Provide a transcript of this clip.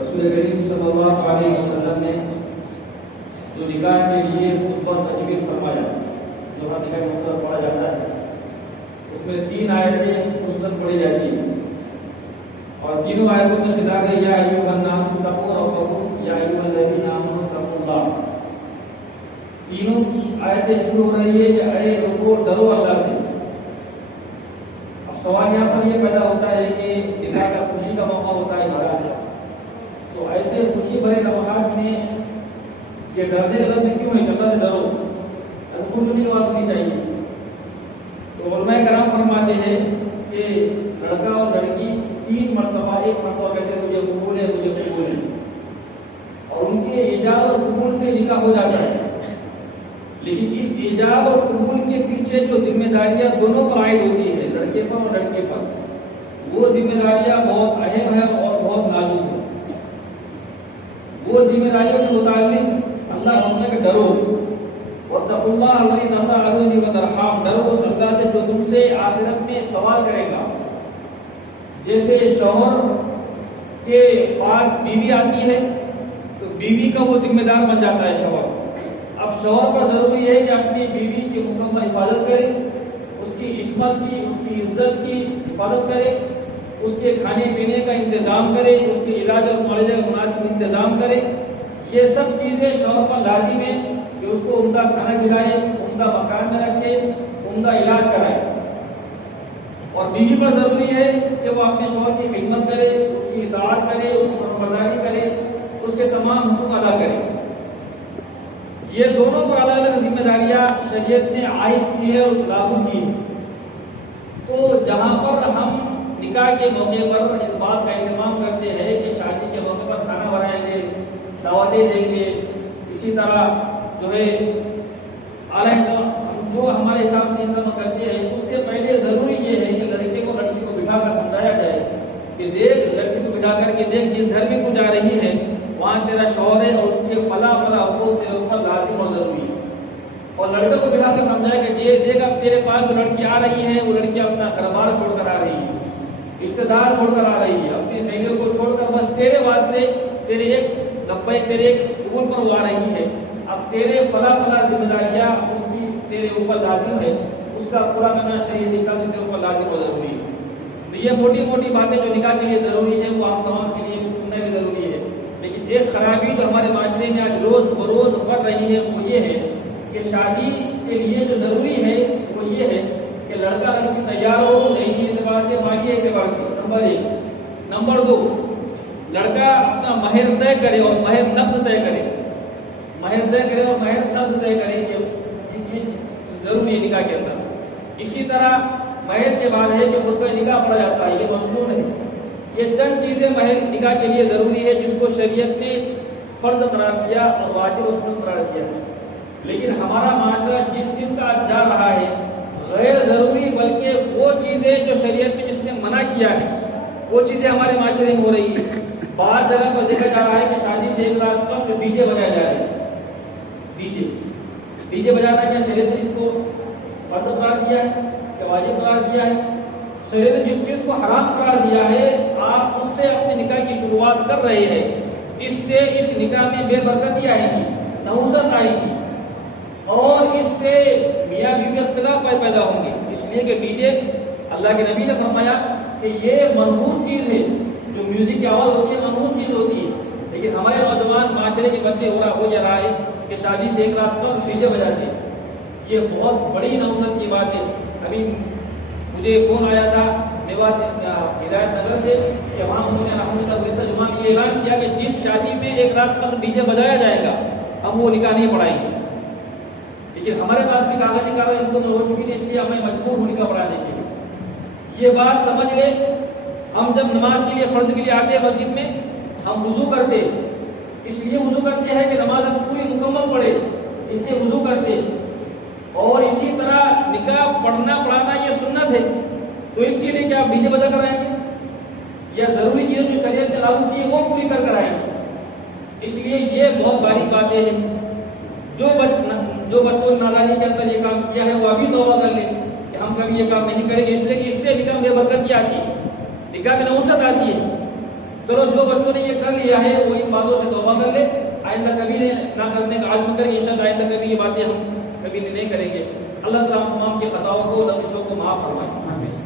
رسول کریم صلی اللہ علیہ وسلم نے جو نکاح کے لیے خطبہ تجویز فرمایا، جو ہر نکاح کے موقع پر پڑھا جاتا ہے، اس میں 3 آیتیں مسلسل پڑھی جاتی ہیں، اور تینوں آیتوں میں خطاب ہے یا ایھا الناس اتقوا ربکم یا ایھا الذین آمنوا اتقوا اللہ۔ تینوں کی آیتیں شروع ہو رہی ہے کہ اے لوگوں ڈرو اللہ سے۔ اب سوال یہاں پر یہ پیدا ہوتا ہے کہ نکاح کا خوشی کا موقع ہوتا ہے گھر، تو ایسے خوشی بھرے لمحات میں یہ ڈرنے اللہ سے کیوں نہیں؟ اللہ سے ڈرو، خوش ہونے کی بات ہونی چاہیے۔ تو علماء کرام فرماتے ہیں کہ لڑکا اور لڑکی 3 مرتبہ، ایک مرتبہ کہتے ہیں مجھے قبول ہے، مجھے قبول ہے، اور ان کے ایجاب اور قبول سے نکاح ہو جاتا ہے۔ لیکن اس ایجاب اور قبول کے پیچھے جو ذمہ داریاں دونوں پر عائد ہوتی ہے، لڑکے پر اور لڑکے پر، وہ ذمہ داریاں بہت اہم ہیں اور بہت نازک ہیں۔ وہ ذمہ داریوں کے متعلق اللہ ہمیں کہ ڈرو، واتقوا اللہ الذی تساءلون بہ والارحام، ڈرو اس اللہ سے جو تم سے آخرت میں سوال کرے گا۔ جیسے شوہر کے پاس بیوی آتی ہے تو بیوی کا وہ ذمہ دار بن جاتا ہے شوہر۔ اب شوہر پر ضروری ہے کہ اپنی بیوی کی مکمل حفاظت کرے، اس کی عصمت کی، اس کی عزت کی حفاظت کرے، اس کے کھانے پینے کا انتظام کرے، اس کے علاج اور معالجے کا مناسب انتظام کرے۔ یہ سب چیزیں شوہر پر لازم ہے کہ اس کو عمدہ کھانا کھلائے، عمدہ مکان میں رکھے، عمدہ علاج کرائے۔ اور بیوی پر ضروری ہے کہ وہ اپنے شوہر کی خدمت کرے، اس کی اطاعت کرے، اس کی فرمانبرداری کرے، اس کے تمام حقوق ادا کرے۔ یہ دونوں پر الگ الگ ذمہ داریاں شریعت نے عائد کی ہے اور لاگو کی ہے۔ تو جہاں پر ہم نکاح کے موقع پر اس بات کا اہتمام کرتے ہیں کہ شادی کے موقع پر کھانا بنائیں گے، دعوتیں دیں گے، اسی طرح جو ہے اعلیٰ جو ہمارے حساب سے انتظام کرتے ہیں، اس سے پہلے ضروری یہ ہے کہ لڑکے کو لڑکی کو بٹھا کر سمجھایا جائے کہ دیکھ، لڑکی کو بٹھا کر کے دیکھ، جس گھر میں تو جا رہی ہے وہاں تیرا شوہر ہے اور اس کے فلاں حقوق تیرے اوپر لازم اور ضروری ہے۔ اور لڑکے کو بٹھا کر سمجھایا کہ یہ دیکھ، اب تیرے پاس جو لڑکی آ رہی ہے وہ لڑکی اپنا گھر بار چھوڑ کر آ رہی ہے، رشتے دار چھوڑ کر آ رہی ہے، اپنی سہیلیوں کو چھوڑ کر بس تیرے واسطے، تیرے ایک لبیک، تیرے ایک قبول پر وہ آ رہی ہے۔ اب تیرے فلاں ذمہ داریاں اس کی تیرے اوپر لازم ہے، اس کا پورا کرنا شریعت حساب سے تیرے اوپر لازم اور ضروری ہے۔ تو یہ موٹی موٹی باتیں جو نکاح کے لیے ضروری ہے وہ ہم تمام کے لیے سننا بھی ضروری ہے۔ لیکن ایک خرابی جو ہمارے معاشرے میں آج روز بروز بڑھ رہی ہے وہ یہ ہے کہ شادی کے لیے جو ضروری ہے وہ یہ ہے کہ لڑکا لڑکی تیار ہو، ذہنی اعتبار سے، مالی اعتبار سے، نمبر 1۔ نمبر 2، لڑکا اپنا مہر طے کرے اور مہر نقد طے کرے، مہر طے کرے اور مہر نقد طے کرے، یہ ضروری ہے نکاح کے اندر۔ اسی طرح مہر کے بعد ہے کہ خطبہ نکاح پڑھا جاتا ہے، یہ مسنون ہے۔ یہ چند چیزیں مہر نکاح کے لیے ضروری ہے جس کو شریعت نے فرض قرار دیا اور واجب و سنت قرار دیا۔ لیکن ہمارا معاشرہ جس سمت کا جا رہا ہے، غیر ضروری بلکہ وہ چیزیں جو شریعت نے جس نے منع کیا ہے وہ چیزیں ہمارے معاشرے میں ہو رہی ہے۔ بعض جگہ پر دیکھا جا رہا ہے کہ شادی سے 1 رات قبل ڈی جے بجایا جا رہا ہے۔ ڈی جے بجانا کیا شریعت نے اس کو فرض قرار دیا ہے کہ واجب قرار دیا ہے؟ شریعت نے جس چیز کو حرام قرار دیا ہے آپ اس سے اپنے نکاح کی شروعات کر رہے ہیں، اس سے اس نکاح میں بے برکتی آئے گی، نحوست آئے گی، اور اس سے میاں بیوی میں اختلاف پیدا ہوں گے۔ اس لیے کہ ڈی جے، اللہ کے نبی نے فرمایا کہ یہ منحوس چیز ہے، جو میوزک کی آواز ہوتی ہے منحوس چیز ہوتی ہے۔ لیکن ہمارے نوجوان معاشرے کے بچے ہو جا رہا ہے کہ شادی سے 1 رات قبل ڈی جے بجاتے ہیں۔ یہ بہت بڑی نحوست کی بات ہے۔ ابھی مجھے فون آیا تھا میوات ہدایت نگر سے کہ وہاں انہوں نے الحمدللہ گزشتہ جمعہ میں یہ اعلان کیا کہ جس شادی میں 1 رات قبل ڈی جے بجایا جائے گا ہم وہ نکاح نہیں پڑھائیں گے۔ لیکن ہمارے پاس بھی کاغذی کارروائی مکمل ہو چکی ہے، اس لیے ہمیں مجبور ہو نکاح پڑھانے کے لیے۔ یہ بات سمجھ لے، ہم جب نماز کے لیے فرض کے لیے آتے ہیں مسجد میں، ہم وضو کرتے ہیں، اس لیے وضو کرتے ہیں کہ نماز ہم پوری مکمل پڑھے، اس لیے وضو کرتے ہیں۔ اور اسی طرح نکاح پڑھانا یہ سنت ہے، تو اس کے لیے کیا آپ ڈی جے بجا کر آئیں گے؟ یا ضروری چیزیں جو شریعت نے لاگو کی ہے وہ پوری کر آئیں گے؟ اس لیے یہ بہت باریک باتیں ہیں۔ جو بچوں نے نادانی کے اندر یہ کام کیا ہے وہ ابھی توبہ کر لیں کہ ہم کبھی یہ کام نہیں کریں گے، اس لیے کہ اس سے نکاح میں برکت آتی ہے، نکاح میں نحوست آتی ہے۔ چلو جو بچوں نے یہ کر لیا ہے وہ ان باتوں سے توبہ کر لے، آئندہ کبھی نہ کرنے کا عزم کریں، انشاءاللہ آئندہ کبھی یہ باتیں ہم کبھی نہیں کریں گے۔ اللہ تعالیٰ ہم تمام کی خطاؤں کو لغزشوں کو معاف فرمائے۔